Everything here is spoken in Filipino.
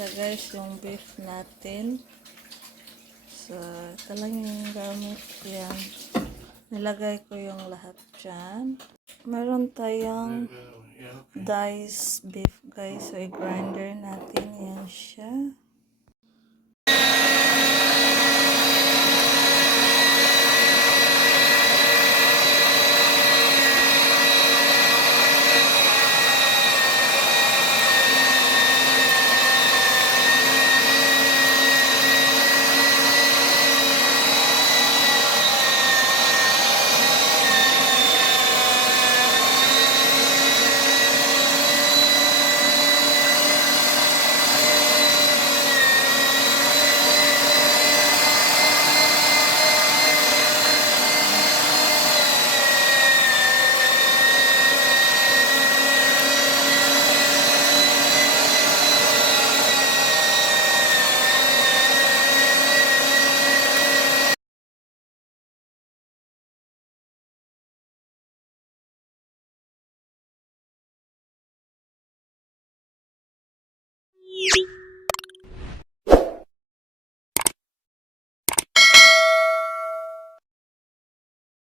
siya guys, yung beef natin. So, ito lang yung gamit yan. Nilagay ko yung lahat dyan. Meron tayong diced beef guys. So, i-grinder natin yan siya.